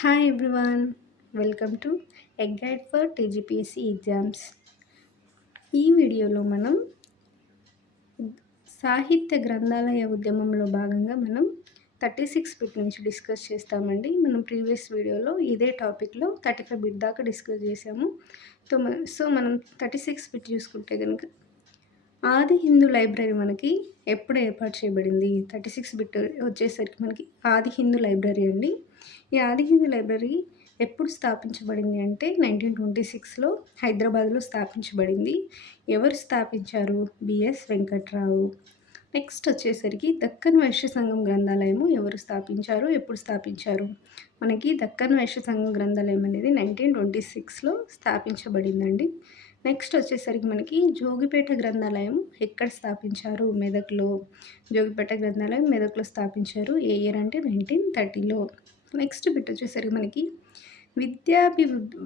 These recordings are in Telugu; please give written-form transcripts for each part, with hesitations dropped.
Hi everyone, welcome to egg guide for TGPSC exams. ఈ వీడియోలో మనం సాహిత్య గ్రంథాలయ ఉద్యమంలో భాగంగా మనం 36 బిట్ నుంచి డిస్కస్ చేస్తామండి. మనం ప్రీవియస్ వీడియోలో ఇదే టాపిక్లో 35 బిట్ దాకా డిస్కస్ చేసాము. మనం 36 బిట్ చూసుకుంటే కనుక ఆది హిందూ లైబ్రరీ మనకి ఎప్పుడు ఏర్పాటు చేయబడింది? 36 బిట్ వచ్చేసరికి మనకి ఆది హిందూ లైబ్రరీ అండి. ఈ ఆది హిందూ లైబ్రరీ ఎప్పుడు స్థాపించబడింది అంటే 1926లో హైదరాబాద్లో స్థాపించబడింది. ఎవరు స్థాపించారు? బిఎస్ వెంకట్రావు. నెక్స్ట్ వచ్చేసరికి దక్కన్ వైశ్య సంఘం గ్రంథాలయము ఎవరు స్థాపించారు? ఎప్పుడు స్థాపించారు? మనకి దక్కన్ వైశ్య సంఘం గ్రంథాలయం అనేది 1926లో స్థాపించబడిందండి. నెక్స్ట్ వచ్చేసరికి మనకి జోగిపేట గ్రంథాలయం ఎక్కడ స్థాపించారు? మెదక్లో. జోగిపేట గ్రంథాలయం మెదక్లో స్థాపించారు. ఏ ఇయర్ అంటే 1930లో. నెక్స్ట్ బిట్ వచ్చేసరికి మనకి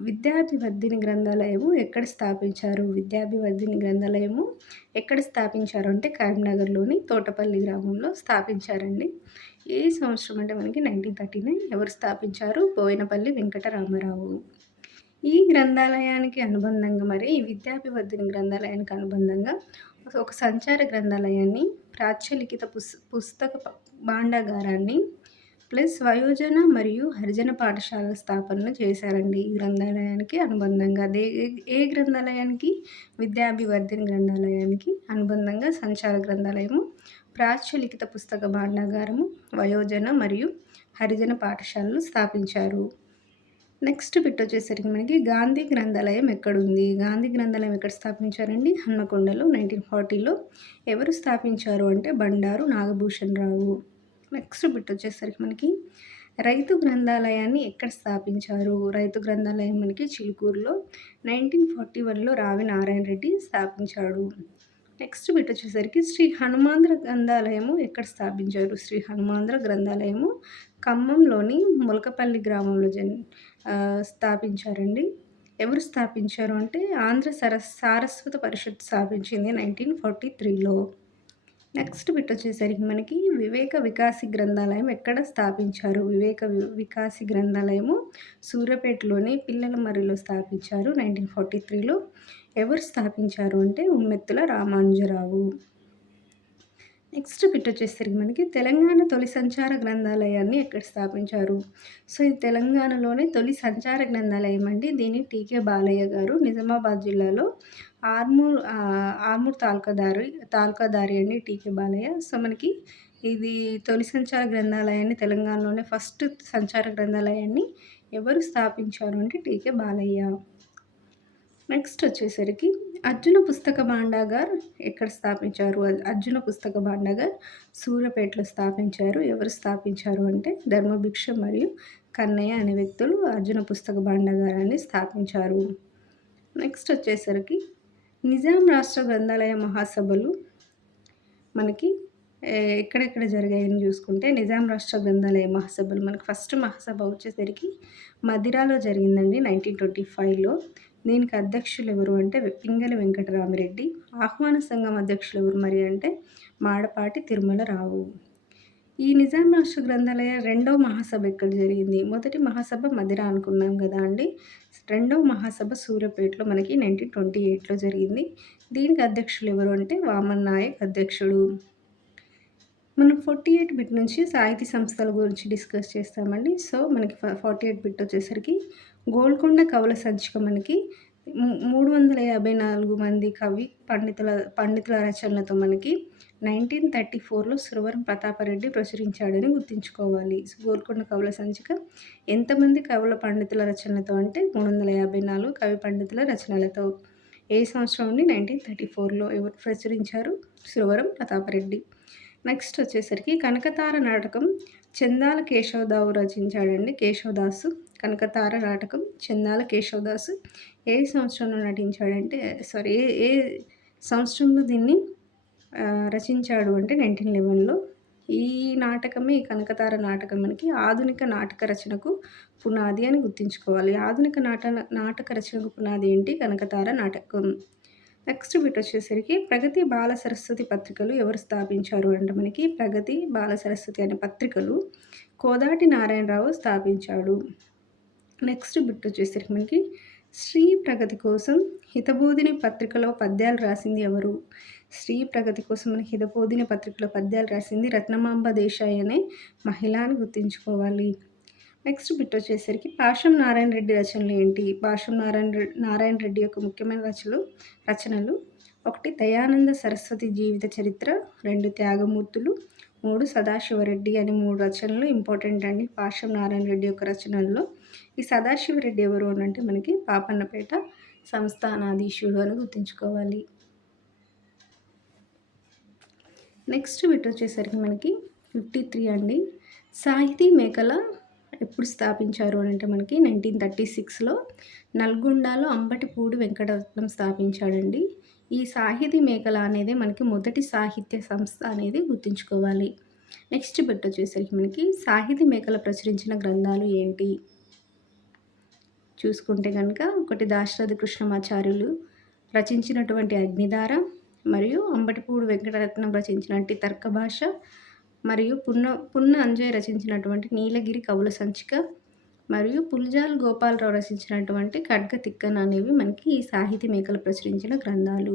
విద్యాభివర్ధిని గ్రంథాలయము ఎక్కడ స్థాపించారు? విద్యాభివర్ధిని గ్రంథాలయము ఎక్కడ స్థాపించారు అంటే కరీంనగర్లోని తోటపల్లి గ్రామంలో స్థాపించారండి. ఏ సంవత్సరం అంటే మనకి 1939. ఎవరు స్థాపించారు? బోయినపల్లి వెంకటరామారావు. ఈ గ్రంథాలయానికి అనుబంధంగా ఈ విద్యాభివర్ధిని గ్రంథాలయానికి అనుబంధంగా ఒక సంచార గ్రంథాలయాన్ని, ప్రాచ్యలిఖిత పుస్తక భాండాగారాన్ని ప్లస్ వయోజన మరియు హరిజన పాఠశాలల స్థాపనను చేశారండి. ఈ గ్రంథాలయానికి అనుబంధంగా ఏ గ్రంథాలయానికి? విద్యాభివర్ధిని గ్రంథాలయానికి అనుబంధంగా సంచార గ్రంథాలయము, ప్రాచ్యలిఖిత పుస్తక భాండాగారము, వయోజన మరియు హరిజన పాఠశాలలు స్థాపించారు. నెక్స్ట్ బిట్ వచ్చేసరికి మనకి గాంధీ గ్రంథాలయం ఎక్కడుంది? గాంధీ గ్రంథాలయం ఎక్కడ స్థాపించారండి? హన్మకొండలో 1940లో. ఎవరు స్థాపించారు అంటే బండారు నాగభూషణ్ రావు. నెక్స్ట్ బిట్ వచ్చేసరికి మనకి రైతు గ్రంథాలయాన్ని ఎక్కడ స్థాపించారు? రైతు గ్రంథాలయం మనకి చిలుకూరులో 1941లో రావి నారాయణ రెడ్డి స్థాపించాడు. నెక్స్ట్ బిట్ వచ్చేసరికి శ్రీ హనుమాంధ్ర గ్రంథాలయము ఎక్కడ స్థాపించారు? శ్రీ హనుమాంధ్ర గ్రంథాలయము ఖమ్మంలోని ములకపల్లి గ్రామంలో స్థాపించారండి. ఎవరు స్థాపించారు అంటే ఆంధ్ర సారస్వత పరిషత్ స్థాపించింది 1943లో. నెక్స్ట్ బిట్ వచ్చేసరికి మనకి వివేక వికాసి గ్రంథాలయం ఎక్కడ స్థాపించారు? వివేక వికాసి గ్రంథాలయము సూర్యాపేటలోని పిల్లల మర్రిలో స్థాపించారు 1943లో. ఎవరు స్థాపించారు అంటే ఉమ్మెత్తుల రామానుజరావు. నెక్స్ట్ బిట్ వచ్చేసరికి మనకి తెలంగాణ తొలి సంచార గ్రంథాలయాన్ని ఎక్కడ స్థాపించారు? సో ఇది తెలంగాణలోనే తొలి సంచార గ్రంథాలయం అండి. దీన్ని టీకే బాలయ్య గారు నిజామాబాద్ జిల్లాలో ఆర్మూర్ తాలూకాదారి అండి టీకే బాలయ్య. సో మనకి ఇది తొలి సంచార గ్రంథాలయాన్ని తెలంగాణలోనే ఫస్ట్ సంచార గ్రంథాలయాన్ని ఎవరు స్థాపించారు అంటే టీకే బాలయ్య. నెక్స్ట్ వచ్చేసరికి అర్జున పుస్తక భాండాగార్ ఎక్కడ స్థాపించారు? అర్జున పుస్తక భాండాగార్ సూర్యాపేటలో స్థాపించారు. ఎవరు స్థాపించారు అంటే ధర్మభిక్ష మరియు కన్నయ్య అనే వ్యక్తులు అర్జున పుస్తక భాండాగారాన్ని స్థాపించారు. నెక్స్ట్ వచ్చేసరికి నిజాం రాష్ట్ర గ్రంథాలయ మహాసభలు మనకి ఎక్కడెక్కడ జరిగాయని చూసుకుంటే నిజాం రాష్ట్ర గ్రంథాలయ మహాసభలు మనకి ఫస్ట్ మహాసభ వచ్చేసరికి మదిరాలో జరిగిందండి 1925లో. దీనికి అధ్యక్షులు ఎవరు అంటే పింగళి వెంకటరామిరెడ్డి. ఆహ్వాన సంఘం అధ్యక్షులు ఎవరు అంటే మాడపాటి తిరుమల రావు. ఈ నిజాం రాష్ట్ర గ్రంథాలయ రెండవ మహాసభ ఎక్కడ జరిగింది? మొదటి మహాసభ మదిర అనుకున్నాం కదా అండి. రెండవ మహాసభ సూర్యాపేటలో మనకి 1928లో జరిగింది. దీనికి అధ్యక్షులు ఎవరు అంటే వామన్ నాయక్ అధ్యక్షుడు. మనం 48 బిట్ నుంచి సాహితీ సంస్థల గురించి డిస్కస్ చేస్తామండి. సో మనకి 48 బిట్ వచ్చేసరికి గోల్కొండ కవుల సంచిక మనకి 354 మంది పండితుల రచనలతో మనకి 1934లో సురవరం ప్రతాపరెడ్డి ప్రచురించాడని గుర్తుంచుకోవాలి. గోల్కొండ కవుల సంచిక ఎంతమంది పండితుల రచనలతో అంటే 354 కవి పండితుల రచనలతో. ఏ సంవత్సరం నుండి? 1934లో. ఎవరు ప్రచురించారు? సురవరం ప్రతాపరెడ్డి. నెక్స్ట్ వచ్చేసరికి కనకతార నాటకం చందాల కేశవదాసు రచించాడండి. కేశవదాసు కనకతార నాటకం చందాల కేశవదాసు ఏ సంవత్సరంలో నటించాడంటే ఏ సంవత్సరంలో దీన్ని రచించాడు అంటే 1911లో. ఈ నాటకమే ఈ కనకతార నాటకం మనకి ఆధునిక నాటక రచనకు పునాది అని గుర్తుంచుకోవాలి. ఆధునిక నాటక రచనకు పునాది ఏంటి? కనకతార నాటకం. నెక్స్ట్ బిట్ వచ్చేసరికి ప్రగతి బాల సరస్వతి పత్రికలు ఎవరు స్థాపించారు అంటే మనకి ప్రగతి బాల సరస్వతి అనే పత్రికలు కోదాటి నారాయణరావు స్థాపించాడు. నెక్స్ట్ బిట్ వచ్చేసరికి మనకి శ్రీ ప్రగతి కోసం హితబోధిని పత్రికలో పద్యాలు రాసింది ఎవరు? శ్రీ ప్రగతి కోసం మన హితబోధిని పత్రికలో పద్యాలు రాసింది రత్నమాంబ దేశాయ్ అనే మహిళ అని గుర్తుంచుకోవాలి. నెక్స్ట్ బిట్ వచ్చేసరికి పాషం నారాయణ రెడ్డి రచనలు ఏంటి? పాషం నారాయణ రెడ్డి యొక్క ముఖ్యమైన రచనలు 1 దయానంద సరస్వతి జీవిత చరిత్ర, 2 త్యాగమూర్తులు, 3 సదాశివరెడ్డి అని 3 రచనలు ఇంపార్టెంట్ అండి పాషం నారాయణ రెడ్డి యొక్క రచనల్లో. ఈ సదాశివరెడ్డి ఎవరు అని అంటే మనకి పాపన్నపేట సంస్థానాధీశుడు అని గుర్తుంచుకోవాలి. నెక్స్ట్ బిట్ వచ్చేసరికి మనకి 53 అండి. సాహితీ మేఖల ఎప్పుడు స్థాపించారు అని అంటే మనకి 1936లో నల్గొండలో అంబటిపూడి వెంకటరత్నం స్థాపించాడండి. ఈ సాహితీ మేఖల అనేది మనకి మొదటి సాహిత్య సంస్థ అనేది గుర్తుంచుకోవాలి. నెక్స్ట్ బిట్ వచ్చేసరికి మనకి సాహితీ మేఖల ప్రచురించిన గ్రంథాలు ఏంటి? చూసుకుంటే కనుక 1 దాశరథి కృష్ణమాచార్యులు రచించినటువంటి అగ్నిధార, మరియు అంబటిపూడి వెంకటరత్నం రచించినటువంటి తర్కభాష, మరియు పున్న అంజయ్య రచించినటువంటి నీలగిరి కవుల సంచిక, మరియు పుల్జాల్ గోపాలరావు రచించినటువంటి ఖడ్గ తిక్కన అనేవి మనకి ఈ సాహితీ మేఖలు ప్రచురించిన గ్రంథాలు.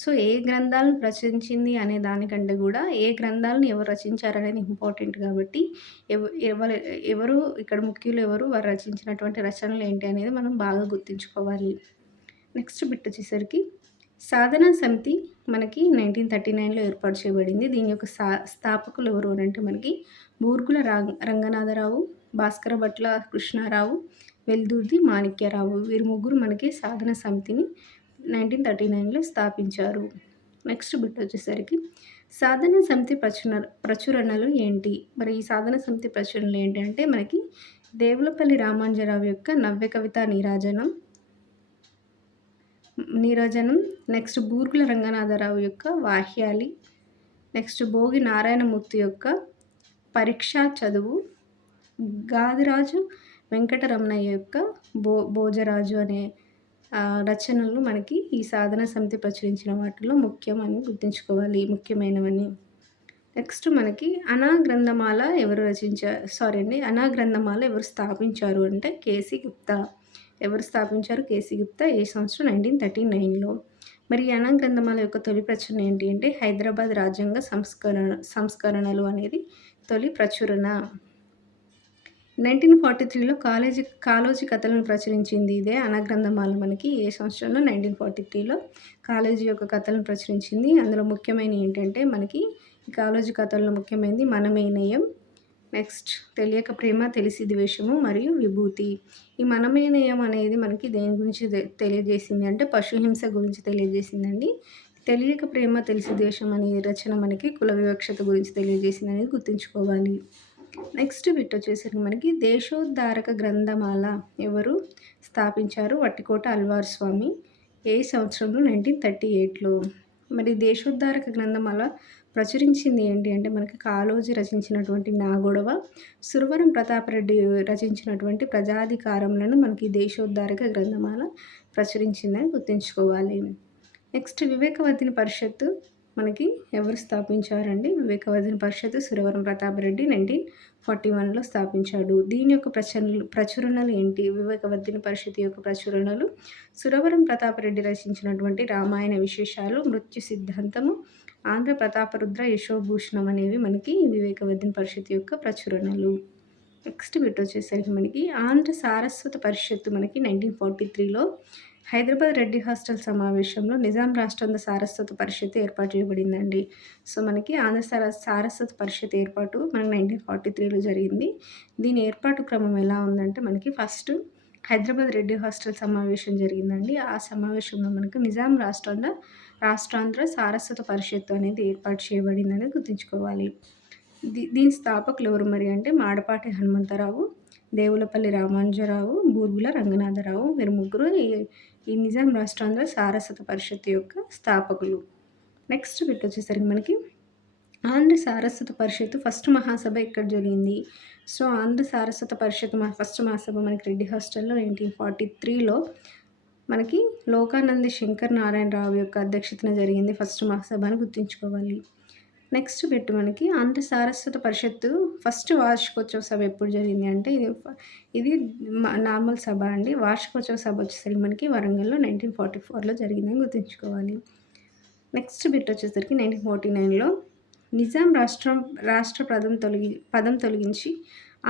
సో ఏ గ్రంథాలను ప్రచురించింది అనే దానికంటే కూడా ఏ గ్రంథాలను ఎవరు రచించారనేది ఇంపార్టెంట్ కాబట్టి ఎవరు ఇక్కడ ముఖ్యులు ఎవరు, వారు రచించినటువంటి రచనలు ఏంటి అనేది మనం బాగా గుర్తుంచుకోవాలి. నెక్స్ట్ బిట్ వచ్చేసరికి సాధనా సమితి మనకి 1939లో ఏర్పాటు చేయబడింది. దీని యొక్క స్థాపకులు ఎవరు అని అంటే మనకి బూర్గుల రంగనాథరావు, భాస్కర భట్ల కృష్ణారావు, వెల్దుర్తి మాణిక్యరావు. వీరు ముగ్గురు మనకి సాధన సమితిని 1939లో స్థాపించారు. నెక్స్ట్ బిట్ వచ్చేసరికి సాధన సమితి ప్రచురణలు ఏంటి? మరి ఈ సాధన సమితి ప్రచురణలు ఏంటి అంటే మనకి దేవులపల్లి రామాంజరావు యొక్క నవ్య కవిత నీరాజనం, నెక్స్ట్ బూర్గుల రంగనాథరావు యొక్క వాహ్యాలి, నెక్స్ట్ భోగి నారాయణమూర్తి యొక్క పరీక్షా చదువు, గాదిరాజు వెంకటరమణయ్య యొక్క భోజరాజు అనే రచనలు మనకి ఈ సాధన సమితి ప్రచురించిన వాటిలో ముఖ్యమని గుర్తుంచుకోవాలి, ముఖ్యమైనవని. నెక్స్ట్ మనకి అనాగ్రంథమాల ఎవరు స్థాపించారు అంటే కేసీ గుప్తా. ఎవరు స్థాపించారు? కేసీ గుప్తా. ఏ సంవత్సరం? 1939లో. మరి అనాగ్రంథమాల యొక్క తొలి ప్రచురణ ఏంటి అంటే హైదరాబాద్ రాజ్యాంగ సంస్కరణలు అనేది తొలి ప్రచురణ. 1943లో కాళోజీ కథలను ప్రచురించింది ఇదే అనాగ్రంథమాల మనకి. ఏ సంవత్సరంలో? 1943లో కాళోజీ యొక్క కథలను ప్రచురించింది. అందులో ముఖ్యమైన ఏంటంటే మనకి ఈ కాళోజీ కథల్లో ముఖ్యమైనది మనమేనయం, నెక్స్ట్ తెలియక ప్రేమ తెలిసి ద్వేషము మరియు విభూతి. ఈ మనమేనయం అనేది మనకి దేని గురించి తెలియజేసింది అంటే పశుహింస గురించి తెలియజేసిందండి. తెలియక ప్రేమ తెలిసి ద్వేషం అనే రచన మనకి కుల వివక్షత గురించి తెలియజేసింది అనేది గుర్తుంచుకోవాలి. నెక్స్ట్ బిట్ వచ్చేసరికి మనకి దేశోద్ధారక గ్రంథమాల ఎవరు స్థాపించారు? వట్టికోట అల్వార్ స్వామి. ఏ సంవత్సరంలో? 1938లో. మరి దేశోద్ధారక గ్రంథమాల ప్రచురించింది ఏంటి అంటే మనకి కాళోజీ రచించినటువంటి నాగొడవ, సురవరం ప్రతాపరెడ్డి రచించినటువంటి ప్రజాధికారములను మనకి దేశోద్ధారక గ్రంథమాల ప్రచురించిందని గుర్తుంచుకోవాలి. నెక్స్ట్ వివేకవర్ధిని పరిషత్తు మనకి ఎవరు స్థాపించారండి? వివేకవర్ధిని పరిషత్తు సురవరం ప్రతాపరెడ్డి 1941లో స్థాపించాడు. దీని యొక్క ప్రచురణలు ఏంటి? వివేకవర్ధిని పరిషత్తు యొక్క ప్రచురణలు సురవరం ప్రతాపరెడ్డి రచించినటువంటి రామాయణ విశేషాలు, మృత్యు సిద్ధాంతము, ఆంధ్ర ప్రతాపరుద్ర యశోభూషణం అనేవి మనకి వివేకవర్ధిని పరిషత్తు యొక్క ప్రచురణలు. నెక్స్ట్ బిట్ వచ్చేసరికి మనకి ఆంధ్ర సారస్వత పరిషత్తు మనకి 1943లో హైదరాబాద్ రెడ్డి హాస్టల్ సమావేశంలో నిజాం రాష్ట్రాంధ్ర సారస్వత పరిషత్తు ఏర్పాటు చేయబడిందండి. సో మనకి ఆంధ్ర సారస్వత పరిషత్ ఏర్పాటు మనకి 1943లో జరిగింది. దీని ఏర్పాటు క్రమం ఎలా ఉందంటే మనకి ఫస్ట్ హైదరాబాద్ రెడ్డి హాస్టల్ సమావేశం జరిగిందండి. ఆ సమావేశంలో మనకు నిజాం రాష్ట్రాంధ్ర సారస్వత పరిషత్తు అనేది ఏర్పాటు చేయబడిందని గుర్తుంచుకోవాలి. దీని స్థాపకులు ఎవరు మరి అంటే మాడపాటి హనుమంతరావు, దేవులపల్లి రామాంజరావు, బూర్గుల రంగనాథరావు. వీరు ముగ్గురు ఈ నిజాం రాష్ట్రాంధ్ర సారస్వత పరిషత్తు యొక్క స్థాపకులు. నెక్స్ట్ బిట్ వచ్చేసరికి మనకి ఆంధ్ర సారస్వత పరిషత్తు ఫస్ట్ మహాసభ ఎక్కడ జరిగింది? సో ఆంధ్ర సారస్వత పరిషత్ ఫస్ట్ మహాసభ మనకి రెడ్డి హాస్టల్లో 1943లో మనకి లోకానంది శంకర్ నారాయణరావు యొక్క అధ్యక్షతన జరిగింది ఫస్ట్ మహాసభ అని గుర్తుంచుకోవాలి. నెక్స్ట్ బిట్ మనకి ఆంధ్ర సారస్వత పరిషత్తు ఫస్ట్ వార్షికోత్సవ సభ ఎప్పుడు జరిగింది అంటే ఇది నార్మల్ సభ అండి. వార్షికోత్సవ సభ వచ్చేసరికి మనకి వరంగల్‌లో 1944లో జరిగిందని గుర్తుంచుకోవాలి. నెక్స్ట్ బిట్ వచ్చేసరికి 1949లో నిజాం రాష్ట్ర పదం తొలగించి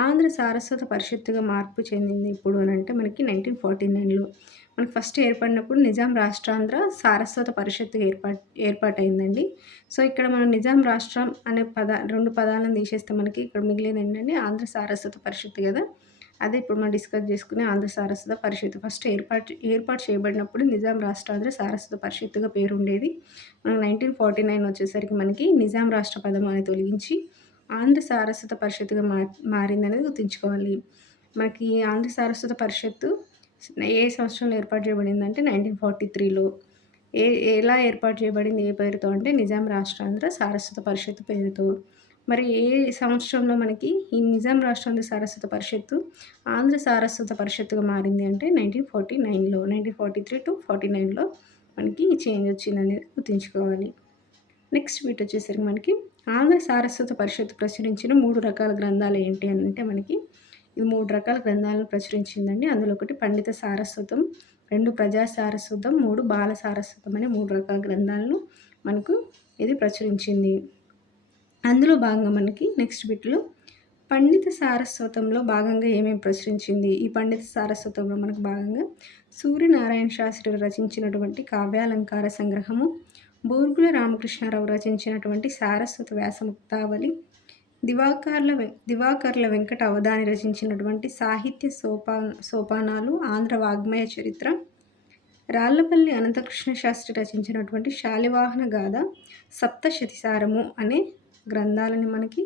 ఆంధ్ర సారస్వత పరిషత్తుగా మార్పు చెందింది ఎప్పుడు అని అంటే మనకి 1949లో. మనకి ఫస్ట్ ఏర్పడినప్పుడు నిజాం రాష్ట్రాంధ్ర సారస్వత పరిషత్తుగా ఏర్పాటయిందండి. సో, ఇక్కడ మనం నిజాం రాష్ట్రం అనే 2 పదాలను తీసేస్తే మనకి ఇక్కడ మిగిలేది ఏంటంటే ఆంధ్ర సారస్వత పరిషత్తు కదా! అదే ఇప్పుడు మనం డిస్కస్ చేసుకునే ఆంధ్ర సారస్వత పరిషత్తు. ఫస్ట్ ఏర్పాటు చేయబడినప్పుడు నిజాం రాష్ట్రాంధ్ర సారస్వత పరిషత్తుగా పేరుండేది. మనకు 1949 వచ్చేసరికి మనకి నిజాం రాష్ట్ర పదం అనేది తొలగించి ఆంధ్ర సారస్వత పరిషత్తుగా మారిందనేది గుర్తుంచుకోవాలి. మనకి ఆంధ్ర సారస్వత పరిషత్తు ఏ సంవత్సరంలో ఏర్పాటు చేయబడిందంటే 1943లో. ఎలా ఏర్పాటు చేయబడింది ఏ పేరుతో అంటే నిజాం రాష్ట్రాంధ్ర సారస్వత పరిషత్తు పేరుతో. మరి ఏ సంవత్సరంలో మనకి ఈ నిజాం రాష్ట్రాంధ్ర సారస్వత పరిషత్తు ఆంధ్ర సారస్వత పరిషత్తుగా మారింది అంటే 1949లో. 1943-49లో మనకి ఈ చేంజ్ వచ్చిందనేది గుర్తుంచుకోవాలి. నెక్స్ట్ బిట్ వచ్చేసరికి మనకి ఆంధ్ర సారస్వత పరిషత్తు ప్రచురించిన 3 రకాల గ్రంథాలు ఏంటి అని అంటే మనకి ఇది 3 రకాల గ్రంథాలను ప్రచురించిందండి. అందులో ఒకటి పండిత సారస్వతం, 2 ప్రజా సారస్వతం, 3 బాల సారస్వతం అనే 3 రకాల గ్రంథాలను మనకు ఇది ప్రచురించింది. అందులో భాగంగా మనకి నెక్స్ట్ బిట్‌లో పండిత సారస్వతంలో భాగంగా ఏమేమి ప్రచురించింది? ఈ పండిత సారస్వతంలో మనకు భాగంగా సూర్యనారాయణ శాస్త్రి రచించినటువంటి కావ్యాలంకార సంగ్రహము, బూర్గుల రామకృష్ణారావు రచించినటువంటి సారస్వత వ్యాసముక్తావళి, దివాకర్ల వెంకట అవధాని రచించినటువంటి సాహిత్య సోపానాలు ఆంధ్ర వాగ్మయ చరిత్ర, రాళ్లపల్లి అనంతకృష్ణ శాస్త్రి రచించినటువంటి శాలివాహన గాథ, సప్తశతిసారము అనే గ్రంథాలని మనకి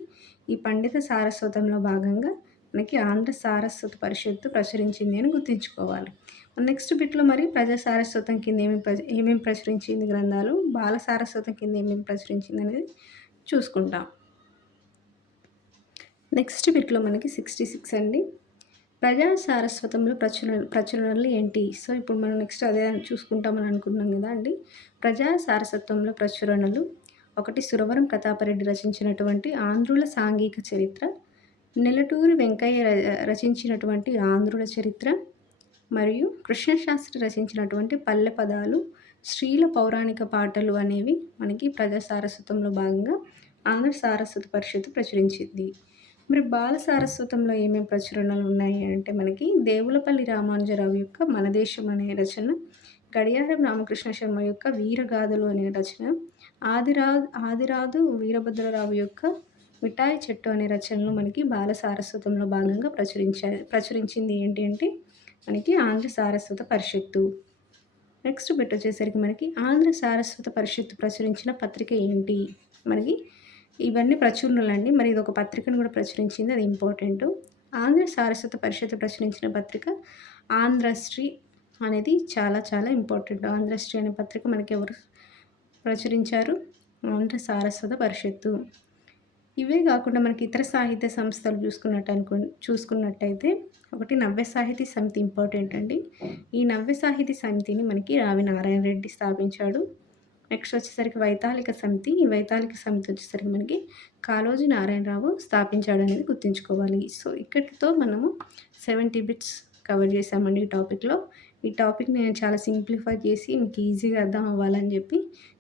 ఈ పండిత సారస్వతంలో భాగంగా మనకి ఆంధ్ర సారస్వత పరిషత్తు ప్రచురించింది అని గుర్తుంచుకోవాలి. నెక్స్ట్ బిట్‌లో మరి ప్రజా సారస్వతం కింద ఏమేమి ప్రచురించింది గ్రంథాలు, బాల సారస్వతం కింద ఏమేమి ప్రచురించింది అనేది చూసుకుంటాం. నెక్స్ట్ బిట్‌లో మనకి 66 అండి. ప్రజా సారస్వతంలో ప్రచురణలు ఏంటి? సో, ఇప్పుడు మనం నెక్స్ట్ అదే చూసుకుంటామని అనుకున్నాం కదా అండి. ప్రజా సారస్వతంలో ప్రచురణలు ఒకటి సురవరం ప్రతాపరెడ్డి రచించినటువంటి ఆంధ్రుల సాంఘిక చరిత్ర, నెలటూరి వెంకయ్య రచించినటువంటి ఆంధ్రుల చరిత్ర, మరియు కృష్ణశాస్త్రి రచించినటువంటి పల్లె పదాలు, స్త్రీల పౌరాణిక పాటలు అనేవి మనకి ప్రజా సారస్వతంలో భాగంగా ఆంధ్ర సారస్వత పరిషత్తు ప్రచురించింది. మరి బాల సారస్వతంలో ఏమేమి ప్రచురణలు ఉన్నాయి అంటే మనకి దేవులపల్లి రామానుజరావు యొక్క మన దేశం అనే రచన, గడియారం రామకృష్ణ శర్మ యొక్క వీరగాథలు అనే రచన, ఆదిరాదు వీరభద్రరావు యొక్క మిఠాయి చెట్టు అనే రచనలు మనకి బాల సారస్వతంలో భాగంగా ప్రచురించింది ఏంటి అంటే మనకి ఆంధ్ర సారస్వత పరిషత్తు. నెక్స్ట్ బిట్ వచ్చేసరికి మనకి ఆంధ్ర సారస్వత పరిషత్తు ప్రచురించిన పత్రిక ఏంటి? మనకి ఇవన్నీ ప్రచురణలండి. మరి ఇది ఒక పత్రికను కూడా ప్రచురించింది, అది ఇంపార్టెంటు. ఆంధ్ర సారస్వత పరిషత్తు ప్రచురించిన పత్రిక ఆంధ్రశ్రీ అనేది చాలా చాలా ఇంపార్టెంట్. ఆంధ్రశ్రీ అనే పత్రిక మనకి ఎవరు ప్రచురించారు? ఆంధ్ర సారస్వత పరిషత్తు. ఇవే కాకుండా మనకి ఇతర సాహిత్య సంస్థలు చూసుకున్నట్టయితే ఒకటి నవ్య సాహితీ సమితి ఇంపార్టెంట్ అండి. ఈ నవ్య సాహితీ సమితిని మనకి రావి నారాయణ రెడ్డి స్థాపించాడు. నెక్స్ట్ వచ్చేసరికి వైతాళిక సమితి. ఈ వైతాళిక సమితి వచ్చేసరికి మనకి కాళోజీ నారాయణరావు స్థాపించాడు అనేది గుర్తుంచుకోవాలి. సో, ఇక్కడితో మనము 70 బిట్స్ కవర్ చేసామండి ఈ టాపిక్‌లో. ఈ టాపిక్‌ని నేను చాలా సింప్లిఫై చేసి మీకు ఈజీగా అర్థం అవ్వాలని చెప్పి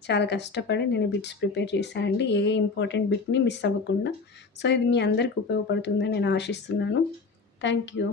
చాలా కష్టపడి నేను బిట్స్ ప్రిపేర్ చేశాను అండి. ఏ ఇంపార్టెంట్ బిట్‌ని మిస్ అవ్వకుండా. సో, ఇది మీ అందరికి ఉపయోగపడుతుందని నేను ఆశిస్తున్నాను. Thank you.